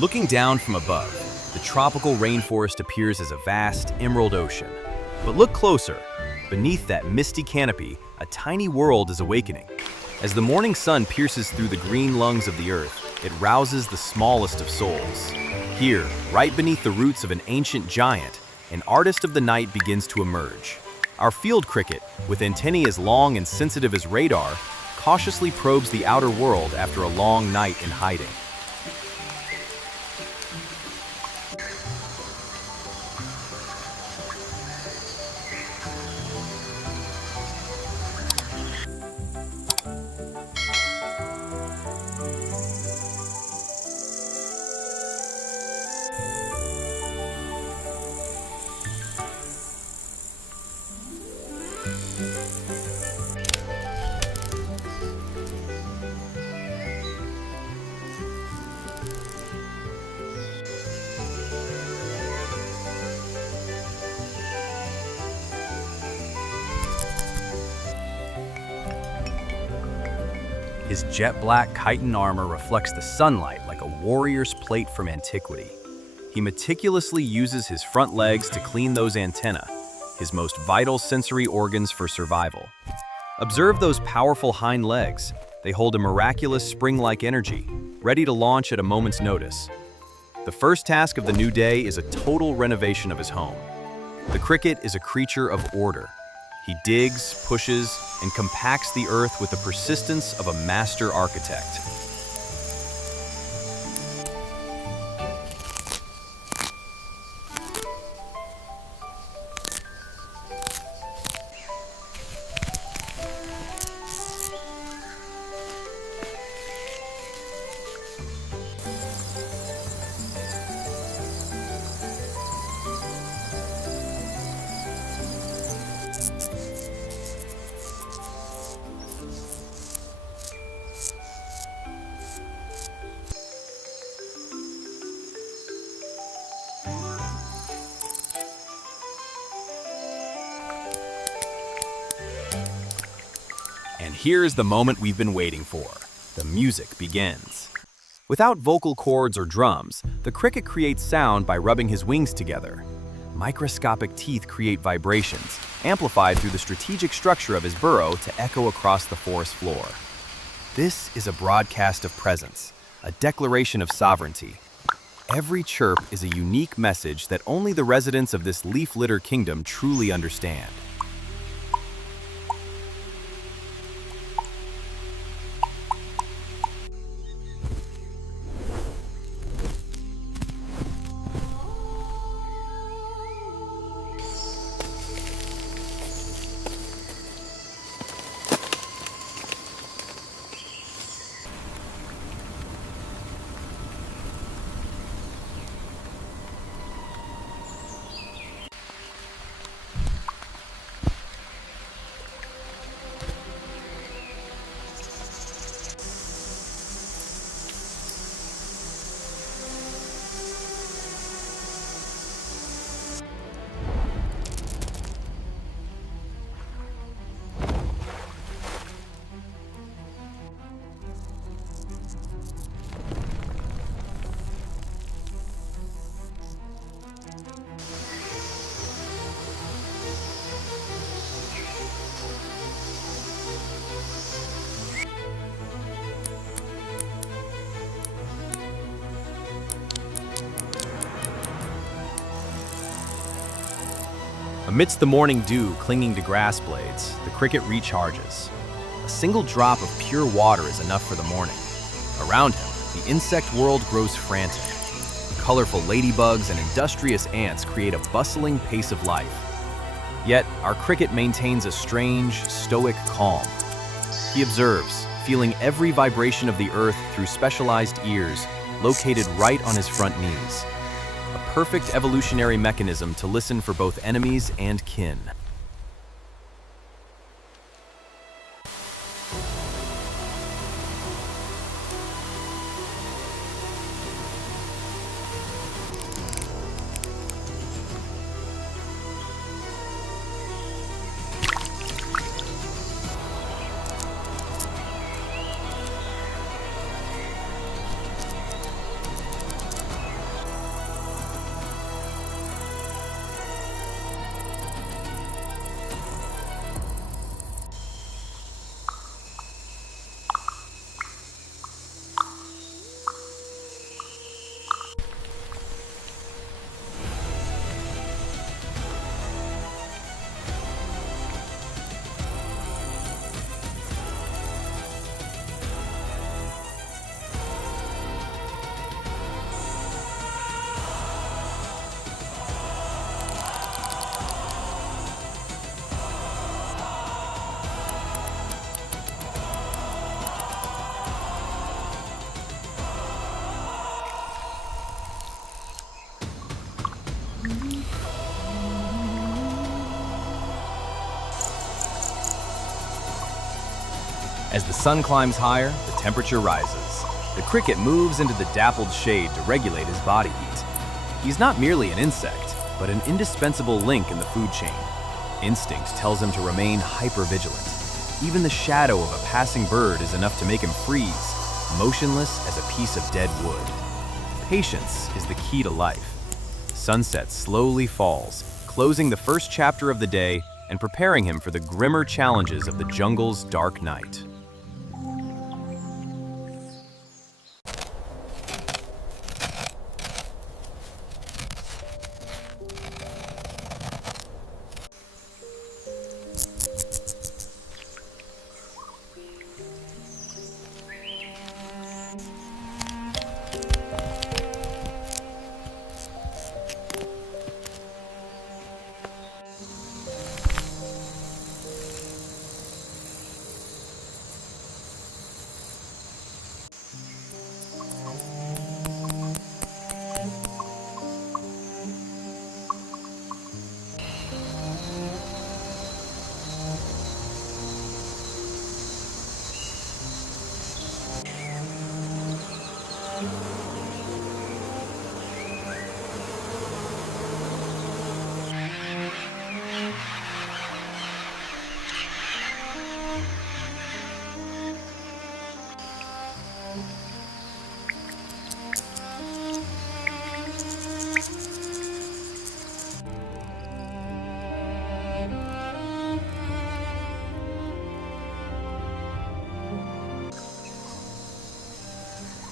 Looking down from above, the tropical rainforest appears as a vast, emerald ocean. But look closer. Beneath that misty canopy, a tiny world is awakening. As the morning sun pierces through the green lungs of the earth, it rouses the smallest of souls. Here, right beneath the roots of an ancient giant, an artist of the night begins to emerge. Our field cricket, with antennae as long and sensitive as radar, cautiously probes the outer world after a long night in hiding. His jet-black chitin armor reflects the sunlight like a warrior's plate from antiquity. He meticulously uses his front legs to clean those antennae, his most vital sensory organs for survival. Observe those powerful hind legs. They hold a miraculous spring-like energy, ready to launch at a moment's notice. The first task of the new day is a total renovation of his home. The cricket is a creature of order. He digs, pushes, and compacts the earth with the persistence of a master architect. And here is the moment we've been waiting for. The music begins. Without vocal cords or drums, the cricket creates sound by rubbing his wings together. Microscopic teeth create vibrations, amplified through the strategic structure of his burrow to echo across the forest floor. This is a broadcast of presence, a declaration of sovereignty. Every chirp is a unique message that only the residents of this leaf litter kingdom truly understand. Amidst the morning dew clinging to grass blades, the cricket recharges. A single drop of pure water is enough for the morning. Around him, the insect world grows frantic. Colorful ladybugs and industrious ants create a bustling pace of life. Yet, our cricket maintains a strange, stoic calm. He observes, feeling every vibration of the earth through specialized ears, located right on his front knees. A perfect evolutionary mechanism to listen for both enemies and kin. As the sun climbs higher, the temperature rises. The cricket moves into the dappled shade to regulate his body heat. He's not merely an insect, but an indispensable link in the food chain. Instinct tells him to remain hypervigilant. Even the shadow of a passing bird is enough to make him freeze, motionless as a piece of dead wood. Patience is the key to life. Sunset slowly falls, closing the first chapter of the day and preparing him for the grimmer challenges of the jungle's dark night.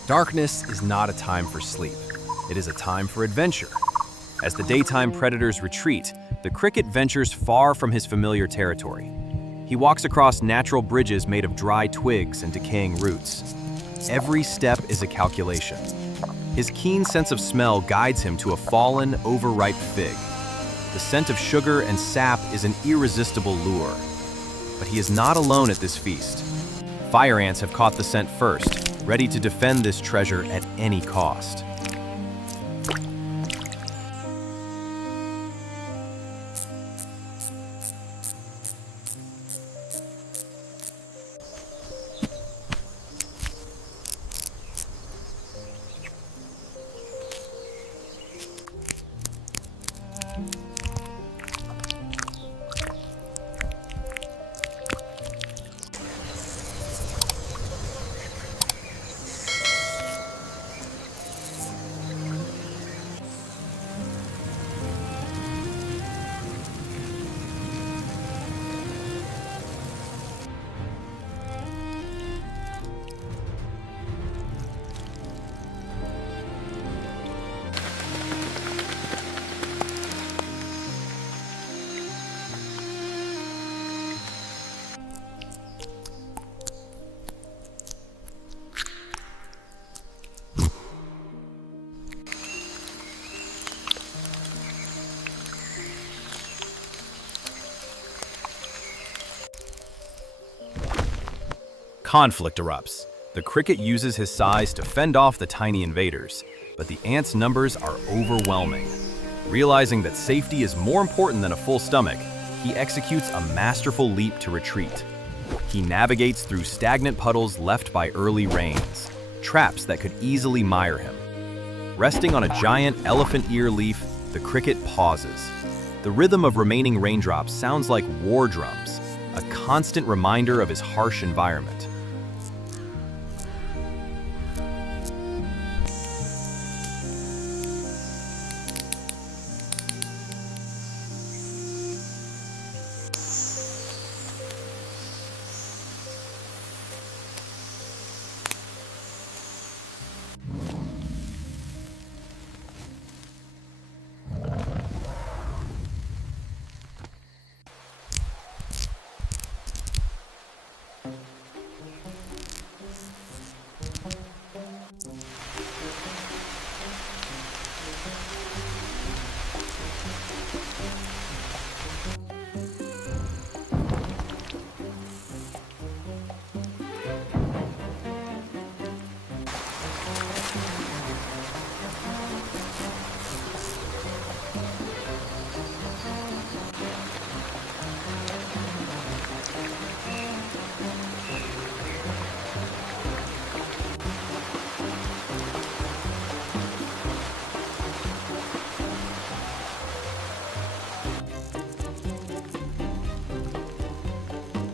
Darkness is not a time for sleep. It is a time for adventure. As the daytime predators retreat, the cricket ventures far from his familiar territory. He walks across natural bridges made of dry twigs and decaying roots. Every step is a calculation. His keen sense of smell guides him to a fallen, overripe fig. The scent of sugar and sap is an irresistible lure. But he is not alone at this feast. Fire ants have caught the scent first, ready to defend this treasure at any cost. Conflict erupts. The cricket uses his size to fend off the tiny invaders, but the ants' numbers are overwhelming. Realizing that safety is more important than a full stomach, he executes a masterful leap to retreat. He navigates through stagnant puddles left by early rains, traps that could easily mire him. Resting on a giant elephant ear leaf, the cricket pauses. The rhythm of remaining raindrops sounds like war drums, a constant reminder of his harsh environment.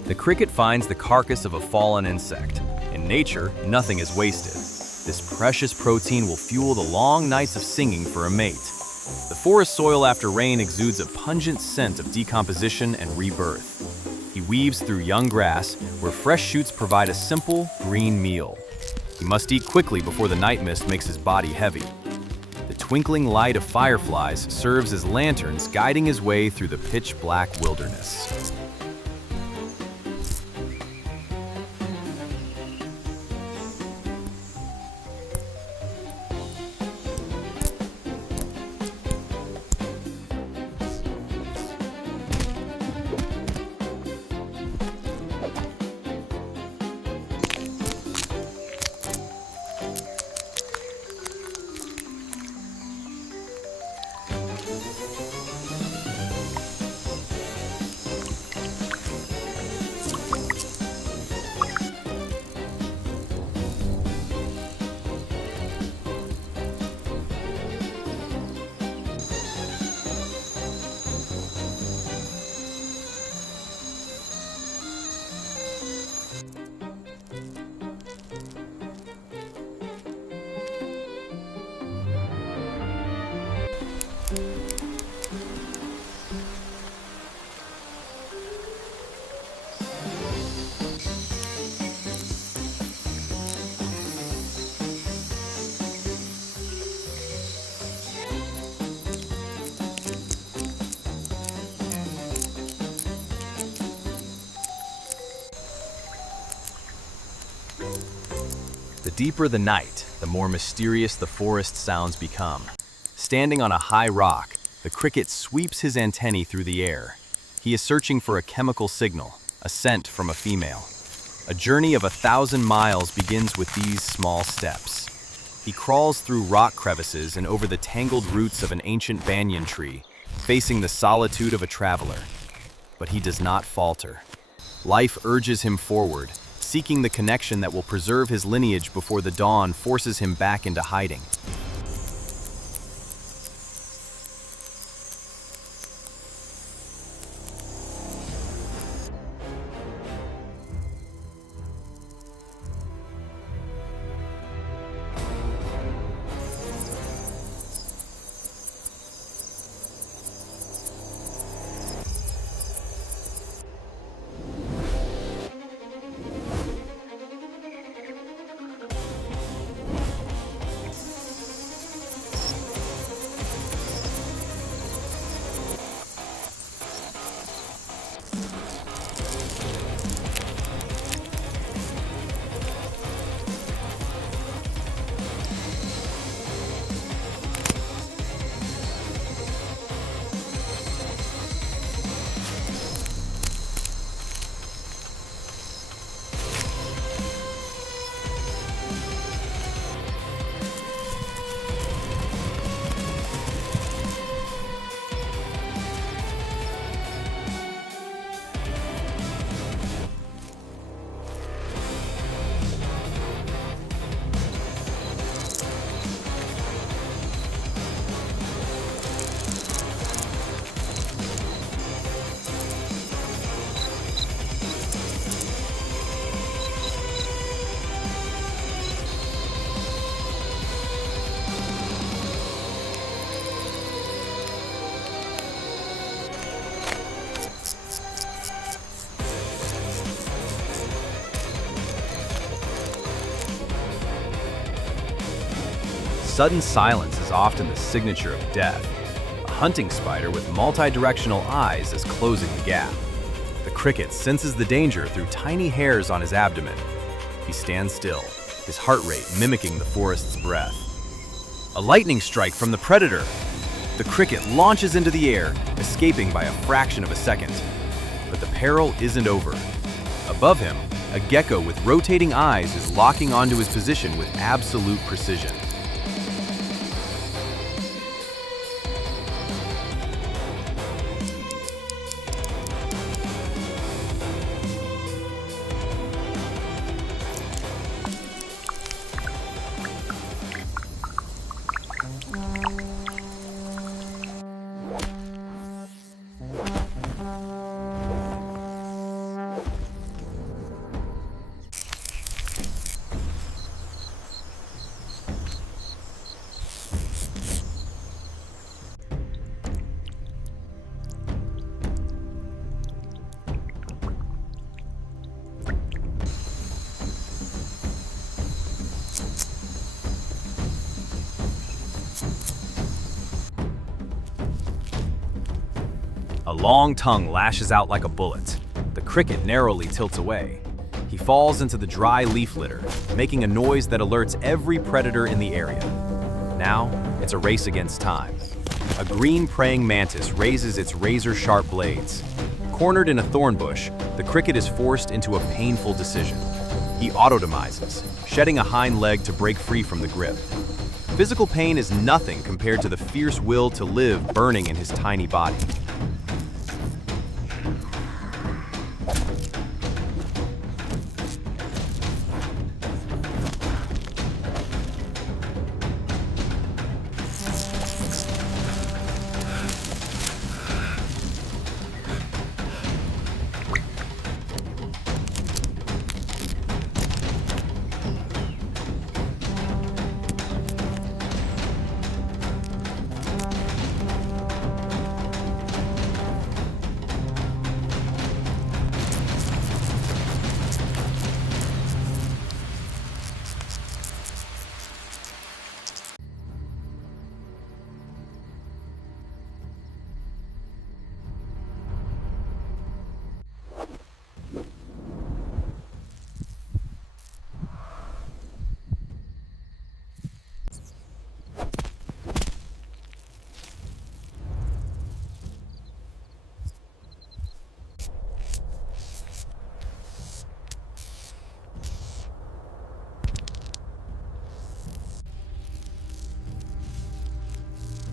The cricket finds the carcass of a fallen insect. In nature, nothing is wasted. This precious protein will fuel the long nights of singing for a mate. The forest soil after rain exudes a pungent scent of decomposition and rebirth. He weaves through young grass, where fresh shoots provide a simple, green meal. He must eat quickly before the night mist makes his body heavy. The twinkling light of fireflies serves as lanterns guiding his way through the pitch-black wilderness. The deeper the night, the more mysterious the forest sounds become. Standing on a high rock, the cricket sweeps his antennae through the air. He is searching for a chemical signal, a scent from a female. A journey of 1,000 miles begins with these small steps. He crawls through rock crevices and over the tangled roots of an ancient banyan tree, facing the solitude of a traveler. But he does not falter. Life urges him forward, seeking the connection that will preserve his lineage before the dawn forces him back into hiding. Sudden silence is often the signature of death. A hunting spider with multi-directional eyes is closing the gap. The cricket senses the danger through tiny hairs on his abdomen. He stands still, his heart rate mimicking the forest's breath. A lightning strike from the predator! The cricket launches into the air, escaping by a fraction of a second. But the peril isn't over. Above him, a gecko with rotating eyes is locking onto his position with absolute precision. A long tongue lashes out like a bullet. The cricket narrowly tilts away. He falls into the dry leaf litter, making a noise that alerts every predator in the area. Now, it's a race against time. A green praying mantis raises its razor-sharp blades. Cornered in a thorn bush, the cricket is forced into a painful decision. He autotomizes, shedding a hind leg to break free from the grip. Physical pain is nothing compared to the fierce will to live burning in his tiny body.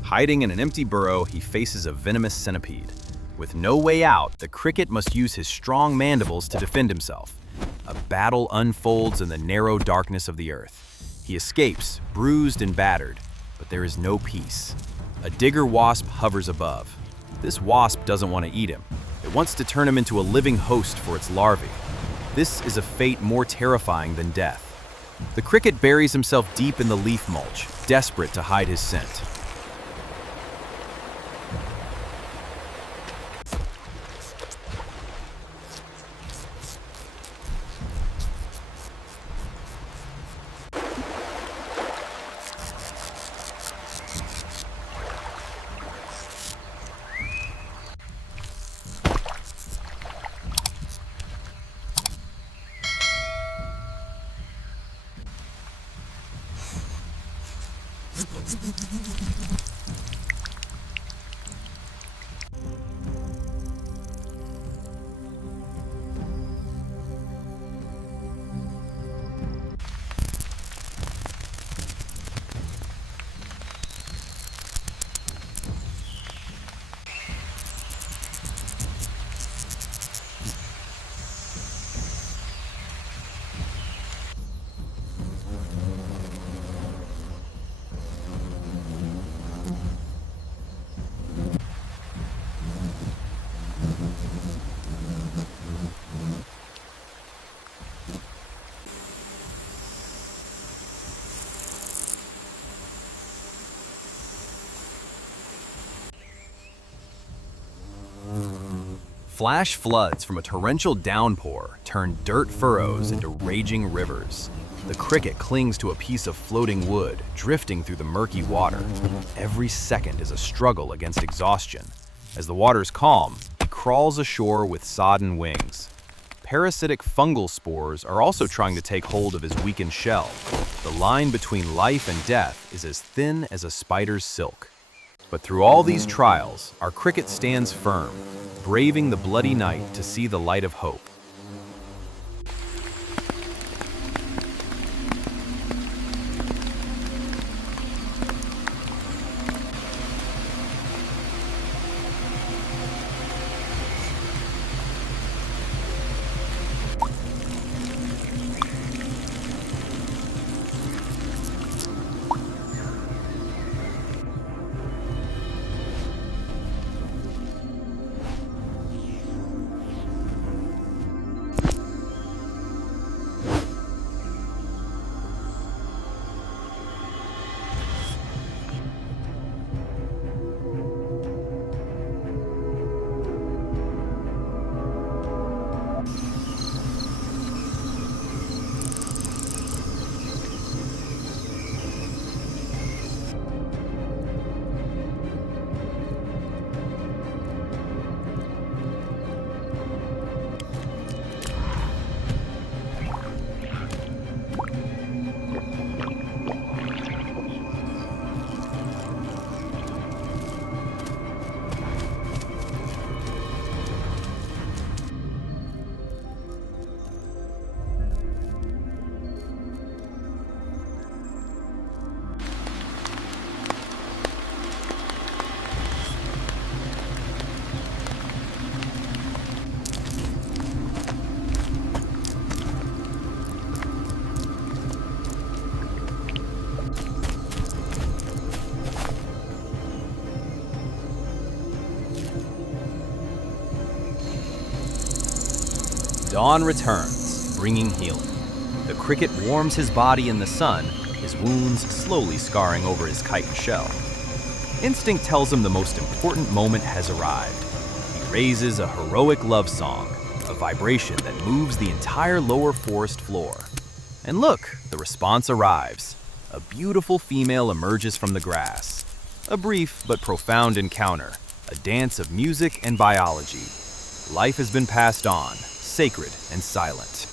Hiding in an empty burrow, he faces a venomous centipede. With no way out, the cricket must use his strong mandibles to defend himself. A battle unfolds in the narrow darkness of the earth. He escapes, bruised and battered, but there is no peace. A digger wasp hovers above. This wasp doesn't want to eat him. It wants to turn him into a living host for its larvae. This is a fate more terrifying than death. The cricket buries himself deep in the leaf mulch, desperate to hide his scent. Flash floods from a torrential downpour turn dirt furrows into raging rivers. The cricket clings to a piece of floating wood, drifting through the murky water. Every second is a struggle against exhaustion. As the waters calm, he crawls ashore with sodden wings. Parasitic fungal spores are also trying to take hold of his weakened shell. The line between life and death is as thin as a spider's silk. But through all these trials, our cricket stands firm, braving the bloody night to see the light of hope. Dawn returns, bringing healing. The cricket warms his body in the sun, his wounds slowly scarring over his chitin shell. Instinct tells him the most important moment has arrived. He raises a heroic love song, a vibration that moves the entire lower forest floor. And look, the response arrives. A beautiful female emerges from the grass. A brief but profound encounter, a dance of music and biology. Life has been passed on, sacred and silent.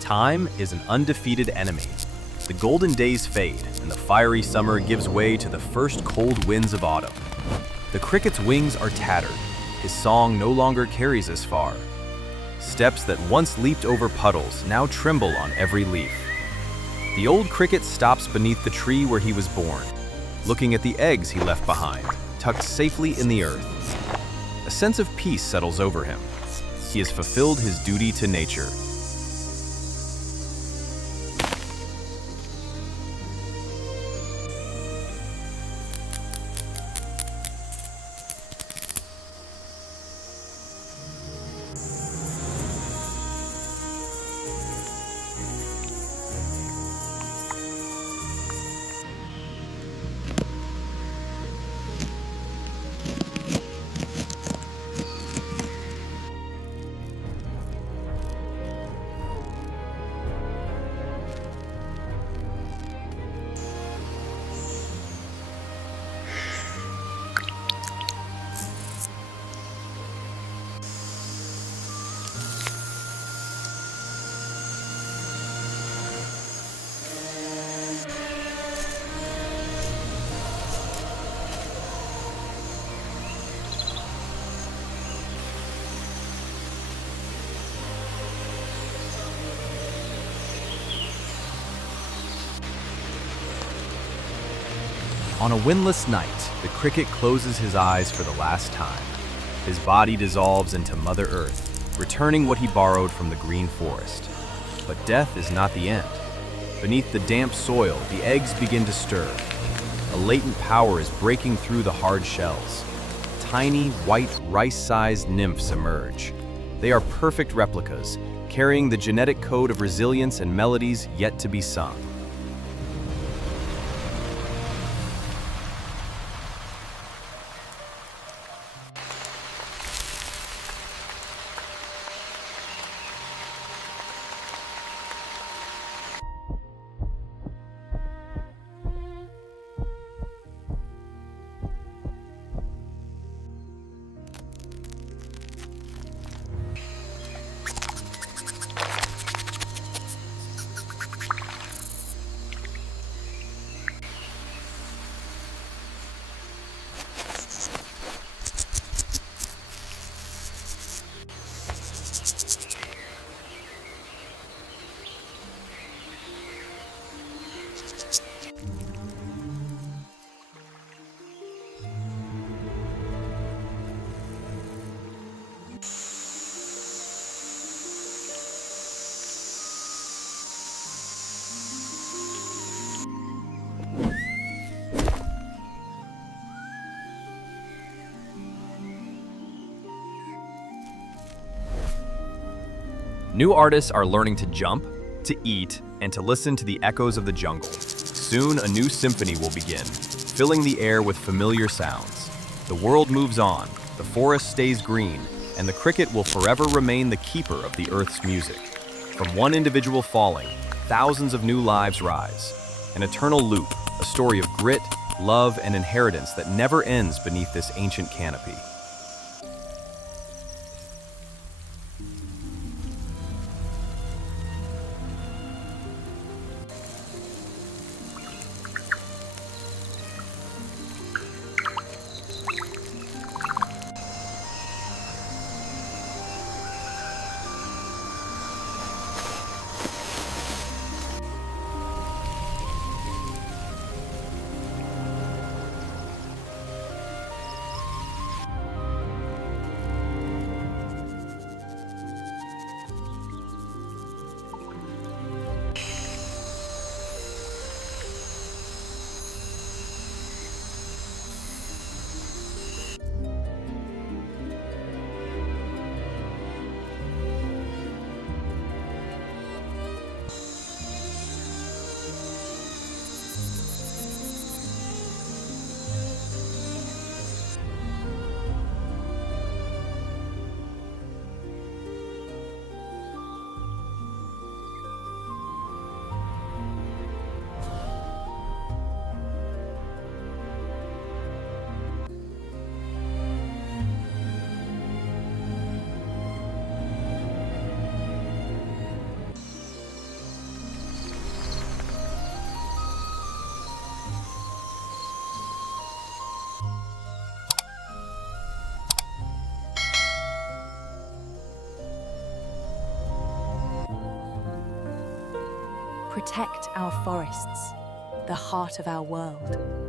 Time is an undefeated enemy. The golden days fade, and the fiery summer gives way to the first cold winds of autumn. The cricket's wings are tattered. His song no longer carries as far. Steps that once leaped over puddles now tremble on every leaf. The old cricket stops beneath the tree where he was born, looking at the eggs he left behind, tucked safely in the earth. A sense of peace settles over him. He has fulfilled his duty to nature. On a windless night, the cricket closes his eyes for the last time. His body dissolves into Mother Earth, returning what he borrowed from the green forest. But death is not the end. Beneath the damp soil, the eggs begin to stir. A latent power is breaking through the hard shells. Tiny, white, rice-sized nymphs emerge. They are perfect replicas, carrying the genetic code of resilience and melodies yet to be sung. New artists are learning to jump, to eat, and to listen to the echoes of the jungle. Soon, a new symphony will begin, filling the air with familiar sounds. The world moves on, the forest stays green, and the cricket will forever remain the keeper of the Earth's music. From one individual falling, thousands of new lives rise. An eternal loop, a story of grit, love, and inheritance that never ends beneath this ancient canopy. Protect our forests, the heart of our world.